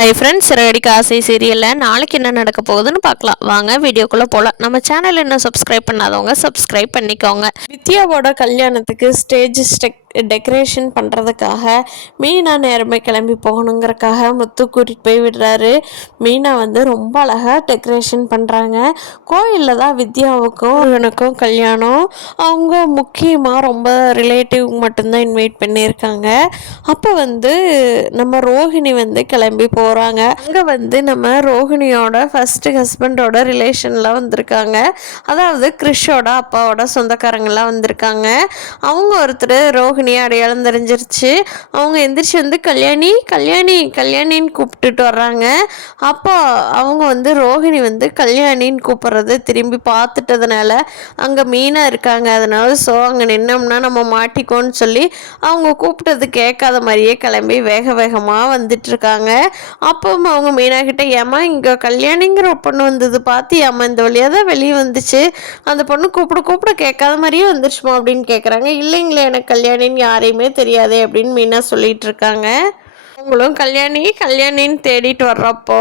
Hi friends, Siragadikka ஆசை சீரியலில் நாளைக்கு என்ன நடக்க போகுதுன்னு பார்க்கலாம். வாங்க வீடியோக்குள்ளே போகலாம். நம்ம சேனல் இன்னும் சப்ஸ்கிரைப் பண்ணாதவங்க சப்ஸ்கிரைப் பண்ணிக்கோங்க. வித்யாவோட கல்யாணத்துக்கு ஸ்டேஜ் டெக்கரேஷன் பண்ணுறதுக்காக மீனா நேரமே கிளம்பி போகணுங்கிறக்காக முத்து கூட்டிகிட்டு போய் விடுறாரு. மீனா வந்து ரொம்ப அழகாக டெக்கரேஷன் பண்ணுறாங்க. கோயிலில் தான் வித்யாவுக்கும் இவனுக்கும் கல்யாணம். அவங்க முக்கியமாக ரொம்ப ரிலேட்டிவ் மட்டும்தான் இன்வைட் பண்ணியிருக்காங்க. அப்போ வந்து நம்ம ரோஹிணி வந்து கிளம்பி போகிறாங்க. அங்கே வந்து நம்ம ரோஹிணியோட ஃபஸ்ட்டு ஹஸ்பண்டோட ரிலேஷன்லாம் வந்திருக்காங்க. அதாவது கிறிஷோட அப்பாவோட சொந்தக்காரங்கள்லாம் வந்திருக்காங்க. அவங்க ஒருத்தர் ரோஹிணியை அடையாளம் தெரிஞ்சிருச்சு. அவங்க எந்திரிச்சு வந்து கல்யாணி கல்யாணி கல்யாணின்னு கூப்பிட்டுட்டு வர்றாங்க. அப்போ அவங்க வந்து ரோஹிணி வந்து கல்யாணின்னு கூப்பிட்றது திரும்பி பார்த்துட்டதுனால அங்கே மீனா இருக்காங்க. அதனால அங்கே நின்னோம்னா நம்ம மாட்டிக்கோன்னு சொல்லி அவங்க கூப்பிட்டது கேட்காத மாதிரியே கிளம்பி வேக வேகமாக வந்துட்டுருக்காங்க. அப்போ அவங்க மீனா கிட்ட ஏமா இங்கே கல்யாணிங்கிற பொண்ணு வந்தது பார்த்தியாம்மா, இந்த வழியாக தான் வெளியே வந்துச்சு, அந்த பொண்ணு கூப்பிட கேட்காத மாதிரியே வந்துருச்சுமா அப்படின்னு கேட்குறாங்க. இல்லைங்களே, எனக்கு கல்யாணின்னு யாரையுமே தெரியாதே அப்படின்னு மீனா சொல்லிட்டு இருக்காங்க. அவங்களும் கல்யாணின்னு தேடிட்டு வர்றப்போ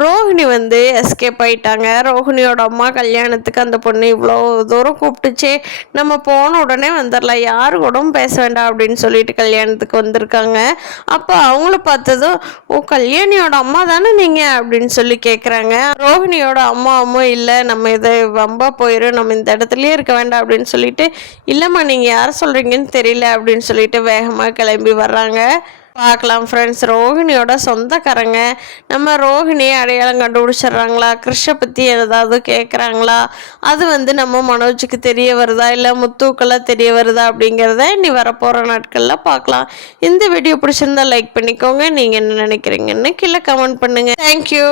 ரோஹிணி வந்து எஸ்கேப் ஆயிட்டாங்க. ரோஹிணியோட அம்மா கல்யாணத்துக்கு அந்த பொண்ணு இவ்வளோ தூரம் கூப்பிட்டுச்சே, நம்ம போன உடனே வந்துடலாம், யாரு கூடவும் பேச வேண்டாம் அப்படின்னு சொல்லிட்டு கல்யாணத்துக்கு வந்திருக்காங்க. அப்போ அவங்கள பார்த்ததும், ஓ கல்யாணியோட அம்மா தானே நீங்கள் அப்படின்னு சொல்லி கேட்குறாங்க. ரோஹிணியோட அம்மாவும் இல்லை, நம்ம இதை வம்பா போயிடும், நம்ம இந்த இடத்துலயே இருக்க வேண்டாம் அப்படின்னு சொல்லிட்டு, இல்லைம்மா நீங்கள் யார் சொல்கிறீங்கன்னு தெரியல அப்படின்னு சொல்லிட்டு வேகமாக கிளம்பி வர்றாங்க. பார்க்கலாம் ஃப்ரெண்ட்ஸ், ரோஹிணியோட சொந்தக்காரங்க நம்ம ரோஹிணியை அடையாளம் கண்டுபிடிச்சிட்றாங்களா, கிருஷ்ணை பற்றி ஏதாவது கேட்குறாங்களா, அது வந்து நம்ம மனோஜுக்கு தெரிய வருதா இல்லை முத்துக்கெல்லாம் தெரிய வருதா அப்படிங்கிறத இனி வரப்போகிற நாட்களில் பார்க்கலாம். இந்த வீடியோ பிடிச்சிருந்தா லைக் பண்ணிக்கோங்க. நீங்கள் என்ன நினைக்கிறீங்கன்னு கீழே கமெண்ட் பண்ணுங்கள். தேங்க்யூ.